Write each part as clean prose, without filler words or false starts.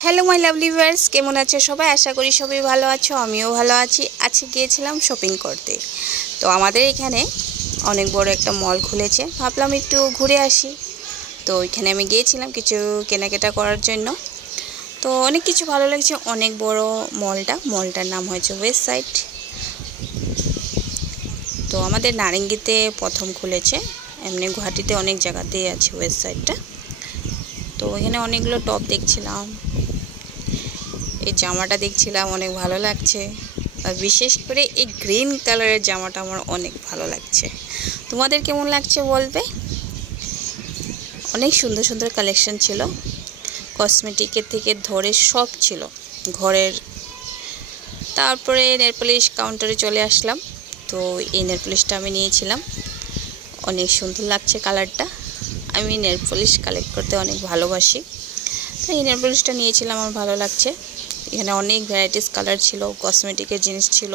Hello my lovely viewers, কেমন আছো সবাই? আশা করি সবাই ভালো আছো, আমিও ভালো আছি। আজকে গিয়েছিলাম শপিং করতে। তো আমাদের এখানে অনেক বড় একটা মল খুলেছে, ভাবলাম একটু ঘুরে আসি। তো ওইখানে আমি গিয়েছিলাম কিছু কেনাকাটা করার জন্য। তো অনেক কিছু ভালো লাগছে, অনেক বড় মলটার নাম হয়েছে ওয়েস্ট সাইড। তো আমাদের নারেঙ্গিতে প্রথম খুলেছে, এমনি গুয়াহাটিতে অনেক জায়গাতেই আছে ওয়েস্ট সাইডটা। তো এখানে অনেকগুলো টপ দেখছিলাম, এই জামাটা দেখছিলাম, অনেক ভালো লাগছে। আর বিশেষ করে এই গ্রিন কালারের জামাটা আমার অনেক ভালো লাগছে। তোমাদের কেমন লাগছে বলবে। অনেক সুন্দর সুন্দর কালেকশন ছিল, কসমেটিকের থেকে ধরে সব ছিল ঘরের। তারপরে নেলপলিশ কাউন্টারে চলে আসলাম। তো এই নেলপলিশটা আমি নিয়েছিলাম, অনেক সুন্দর লাগছে কালারটা। আমি নেলপলিশ কালেক্ট করতে অনেক ভালোবাসি, তো এই নেলপলিশটা নিয়েছিলাম, আমার ভালো লাগছে। এখানে অনেক ভ্যারাইটিস কালার ছিল, কসমেটিকের জিনিস ছিল,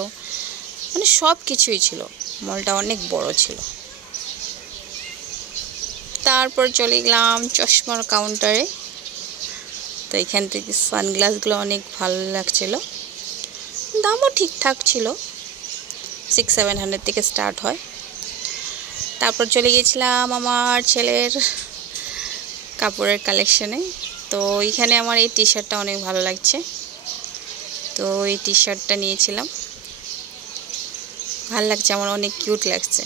মানে সব কিছুই ছিল। মলটা অনেক বড় ছিল। তারপর চলে গেলাম চশমার কাউন্টারে। তো এখান থেকে সানগ্লাসগুলো অনেক ভালো লাগছিল, দামও ঠিকঠাক ছিল, 600-700 থেকে স্টার্ট হয়। তারপর চলে গিয়েছিলাম আমার ছেলের কাপড়ের কালেকশনে। তো এখানে আমার এই টি শার্টটা অনেক ভালো লাগছে, তো এই টি শার্টটা নিয়েছিলাম, ভালো লাগছে, আমার অনেক কিউট লাগছে।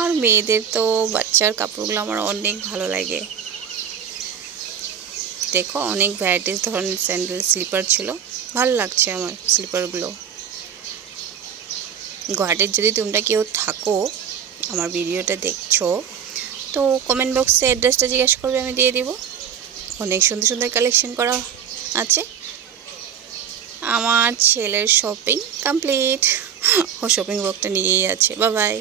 আর মেয়েদের তো বাচ্চার কাপড়গুলো আমার অনেক ভালো লাগে। দেখো অনেক ভ্যারাইটিস ধরনের স্যান্ডেল স্লিপার ছিল, ভালো লাগছে আমার স্লিপারগুলো। গুয়াহাটির যদি তোমরা কেউ থাকো, আমার ভিডিওটা দেখছো, তো কমেন্ট বক্সে অ্যাড্রেসটা জিজ্ঞাসা করবে, আমি দিয়ে দিব। অনেক সুন্দর সুন্দর কালেকশন করা আছে। আমার ছেলের শপিং কমপ্লিট, ও শপিং ব্যাগটা নিয়েই আছে। Bye bye.